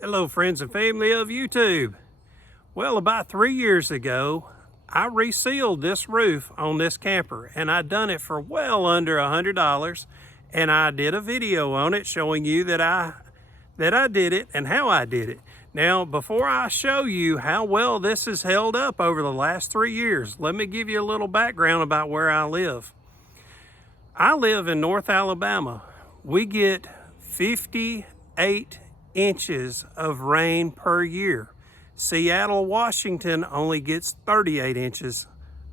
Hello friends and family of YouTube. Well, about 3 years ago, I resealed this roof on this camper, and I done it for well under $100, and I did a video on it showing you that I did it and how I did it. Now, before I show you how well this has held up over the last 3 years, let me give you a little background about where I live. I live in North Alabama. We get 58 inches of rain per year. Seattle, Washington only gets 38 inches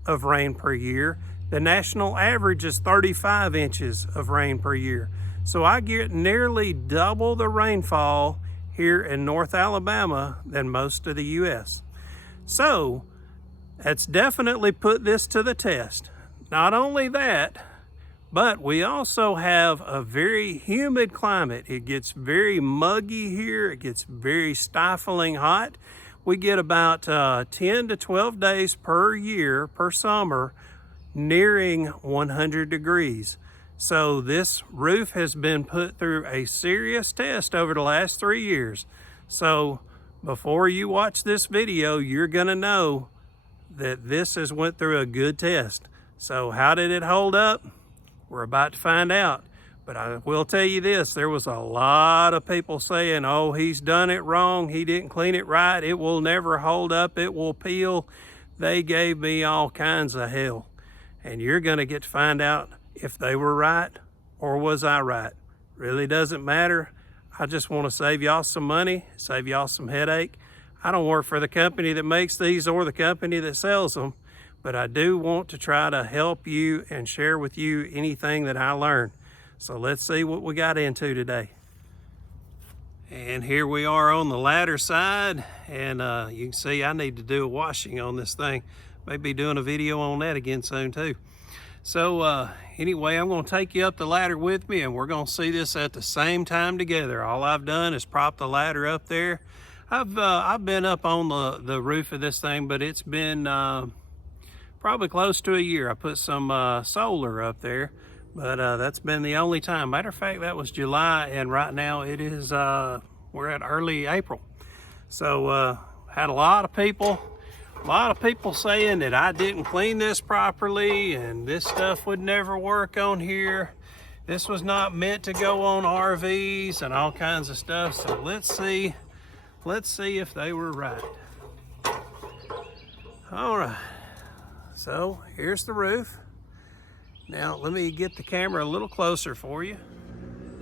of rain per year. The national average is 35 inches of rain per year. So I get nearly double the rainfall here in North Alabama than most of the U.S. So that's definitely put this to the test. Not only that, but we also have a very humid climate. It gets very muggy here. It gets very stifling hot. We get about 10 to 12 days per year, per summer, nearing 100 degrees. So this roof has been put through a serious test over the last 3 years. So before you watch this video, you're gonna know that this has went through a good test. So how did it hold up? We're about to find out. But I will tell you this, there was a lot of people saying, oh, he's done it wrong, he didn't clean it right, it will never hold up, it will peel. They gave me all kinds of hell. And you're gonna get to find out if they were right or was I right. Really doesn't matter. I just want to save y'all some money, save y'all some headache. I don't work for the company that makes these or the company that sells them, but I do want to try to help you and share with you anything that I learn. So let's see what we got into today. And here we are on the ladder side, and you can see I need to do a washing on this thing. Maybe doing a video on that again soon too. So anyway, I'm going to take you up the ladder with me, and we're going to see this at the same time together. All I've done is prop the ladder up there. I've been up on the roof of this thing, but it's been probably close to a year. I put some solar up there, but that's been the only time. Matter of fact, that was July, and right now it is, we're at early April. So had a lot of people saying that I didn't clean this properly and this stuff would never work on here. This was not meant to go on RVs and all kinds of stuff. So let's see if they were right. All right. So here's the roof. Now let me get the camera a little closer for you.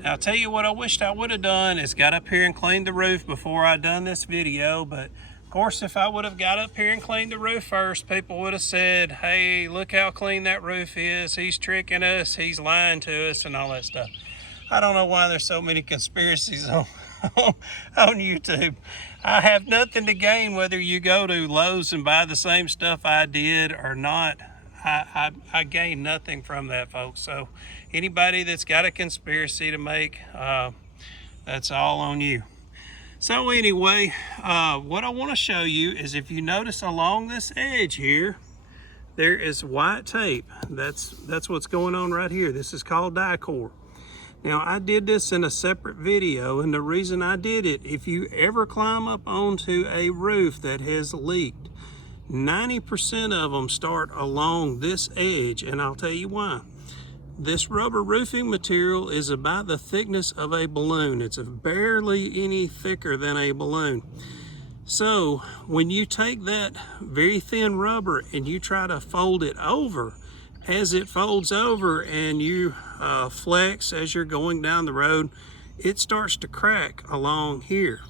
Now I'll tell you what I wished I would have done is got up here and cleaned the roof before I done this video. But of course, if I would have got up here and cleaned the roof first, people would have said, hey, look how clean that roof is. He's tricking us, he's lying to us and all that stuff. I don't know why there's so many conspiracies on YouTube. I have nothing to gain whether you go to Lowe's and buy the same stuff I did or not. I gain nothing from that, folks. So anybody that's got a conspiracy to make, that's all on you. So anyway, what I want to show you is if you notice along this edge here, there is white tape. That's what's going on right here. This is called Dicor. Now, I did this in a separate video, and the reason I did it, if you ever climb up onto a roof that has leaked, 90% of them start along this edge, and I'll tell you why. This rubber roofing material is about the thickness of a balloon. It's barely any thicker than a balloon. So when you take that very thin rubber and you try to fold it over, as it folds over and you flex as you're going down the road, it starts to crack along here.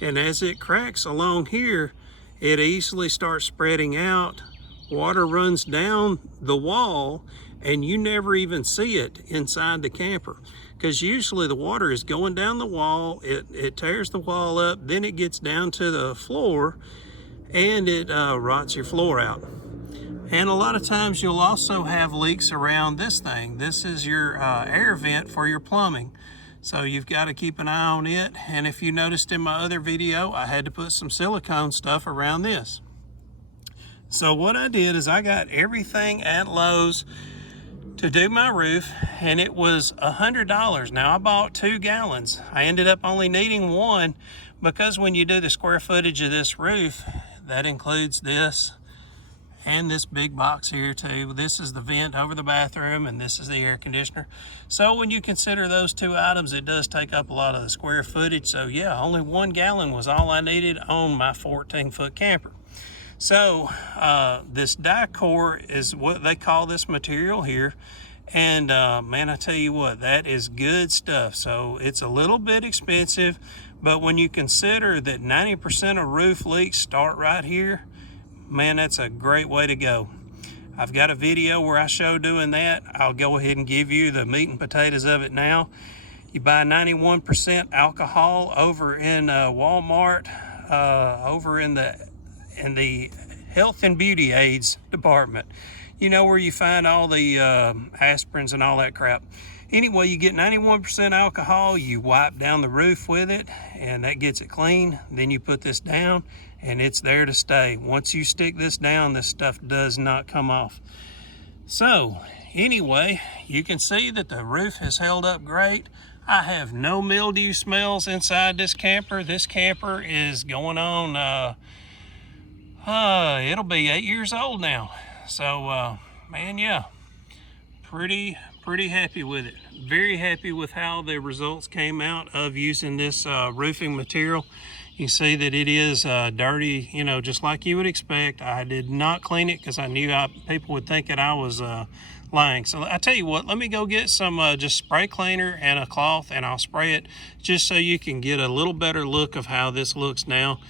And as it cracks along here, it easily starts spreading out. Water runs down the wall and you never even see it inside the camper, because usually the water is going down the wall, it tears the wall up, then it gets down to the floor and it rots your floor out. And a lot of times you'll also have leaks around this thing. This is your air vent for your plumbing. So you've got to keep an eye on it. And if you noticed in my other video, I had to put some silicone stuff around this. So what I did is I got everything at Lowe's to do my roof, and it was $100. Now I bought 2 gallons. I ended up only needing 1 because when you do the square footage of this roof, that includes this and this big box here too. This is the vent over the bathroom, and this is the air conditioner. So when you consider those 2 items, it does take up a lot of the square footage. So yeah, only 1 gallon was all I needed on my 14-foot camper. So this Dicor is what they call this material here. And man, I tell you what, that is good stuff. So it's a little bit expensive, but when you consider that 90% of roof leaks start right here, man, that's a great way to go. I've got a video where I show doing that. I'll go ahead and give you the meat and potatoes of it now. You buy 91% alcohol over in Walmart, over in the health and beauty aids department. You know, where you find all the aspirins and all that crap. Anyway, you get 91% alcohol, you wipe down the roof with it, and that gets it clean. Then you put this down, and it's there to stay. Once you stick this down, this stuff does not come off. So anyway, you can see that the roof has held up great. I have no mildew smells inside this camper. This camper is going on, it'll be 8 years old now. So man, yeah, pretty happy with it. Very happy with how the results came out of using this roofing material. You see that it is dirty, you know, just like you would expect. I did not clean it because I knew people would think that I was lying. So I tell you what, let me go get some just spray cleaner and a cloth, and I'll spray it just so you can get a little better look of how this looks now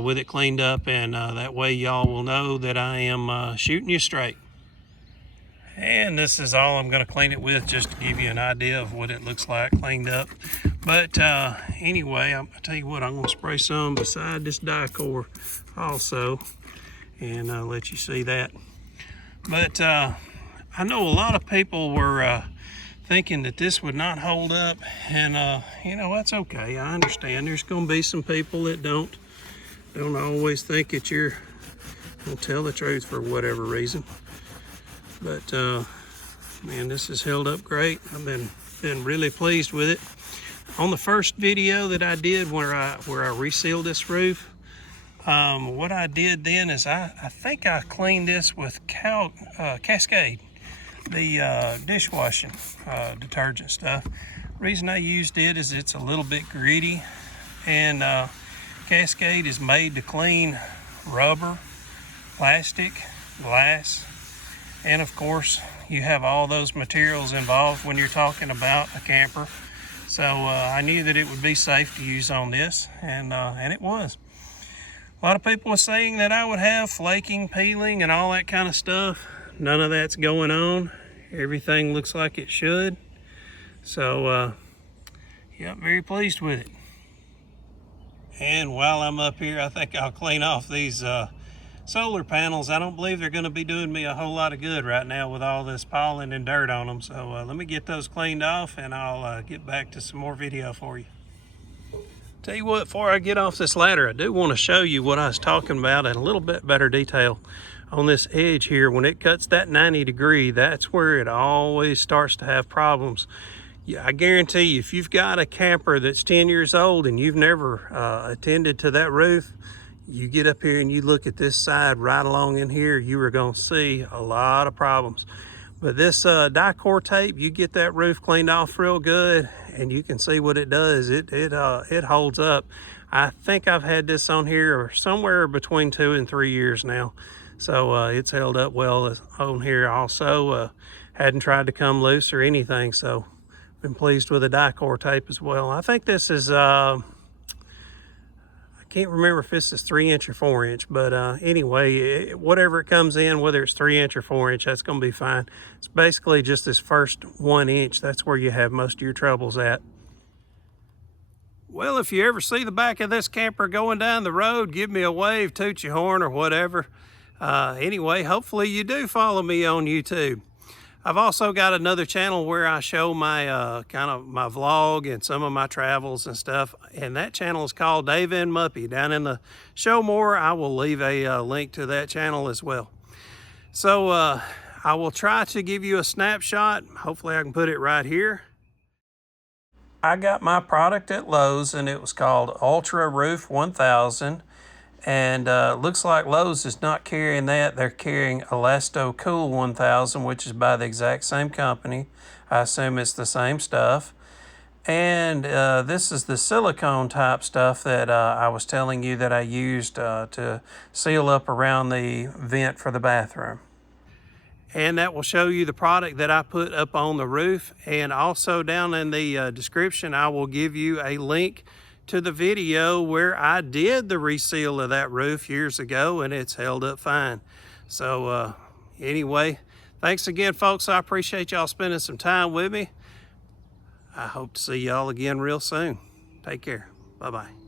with it cleaned up, and that way y'all will know that I am shooting you straight. And this is all I'm going to clean it with, just to give you an idea of what it looks like cleaned up. But anyway, I'll tell you what, I'm going to spray some beside this Dicor also, and let you see that. But I know a lot of people were thinking that this would not hold up, and you know, that's okay. I understand there's going to be some people that don't always think that you're going to tell the truth for whatever reason. But man, this has held up great. I've been really pleased with it. On the first video that I did where I resealed this roof, what I did then is I think I cleaned this with Cascade, the dishwashing detergent stuff. Reason I used it is it's a little bit gritty, and Cascade is made to clean rubber, plastic, glass, and of course you have all those materials involved when you're talking about a camper. So I knew that it would be safe to use on this, and it was. A lot of people were saying that I would have flaking, peeling, and all that kind of stuff. None of that's going on. Everything looks like it should. So yeah, very pleased with it. And while I'm up here, I think I'll clean off these solar panels. I don't believe they're going to be doing me a whole lot of good right now with all this pollen and dirt on them. So let me get those cleaned off, and I'll get back to some more video for you. Tell you what, before I get off this ladder, I do want to show you what I was talking about in a little bit better detail. On this edge here, when it cuts that 90 degree, that's where it always starts to have problems. Yeah, I guarantee you, if you've got a camper that's 10 years old and you've never attended to that roof, you get up here and you look at this side right along in here, you are going to see a lot of problems. But this Dicor tape, you get that roof cleaned off real good, and you can see what it does. It holds up. I think I've had this on here somewhere between 2 and 3 years now. So it's held up well on here also. Hadn't tried to come loose or anything, so been pleased with the Dicor tape as well. I think this is, I can't remember if this is 3-inch or 4-inch, but anyway, whatever it comes in, whether it's 3-inch or 4-inch, that's going to be fine. It's basically just this first 1 inch. That's where you have most of your troubles at. Well, if you ever see the back of this camper going down the road, give me a wave, toot your horn or whatever. Anyway, hopefully you do follow me on YouTube. I've also got another channel where I show my kind of my vlog and some of my travels and stuff, and that channel is called Dave and Muppy. Down in the show more, I will leave a link to that channel as well. So I I will try to give you a snapshot. Hopefully I can put it right here. I got my product at Lowe's and it was called Ultra Roof 1000. And looks like Lowe's is not carrying that. They're carrying Elasto Cool 1000, which is by the exact same company. I assume it's the same stuff. And this is the silicone type stuff that I was telling you that I used to seal up around the vent for the bathroom. And that will show you the product that I put up on the roof. And also down in the description, I will give you a link to the video where I did the reseal of that roof years ago, and it's held up fine. So anyway, thanks again, folks. I appreciate y'all spending some time with me. I hope to see y'all again real soon. Take care. Bye-bye.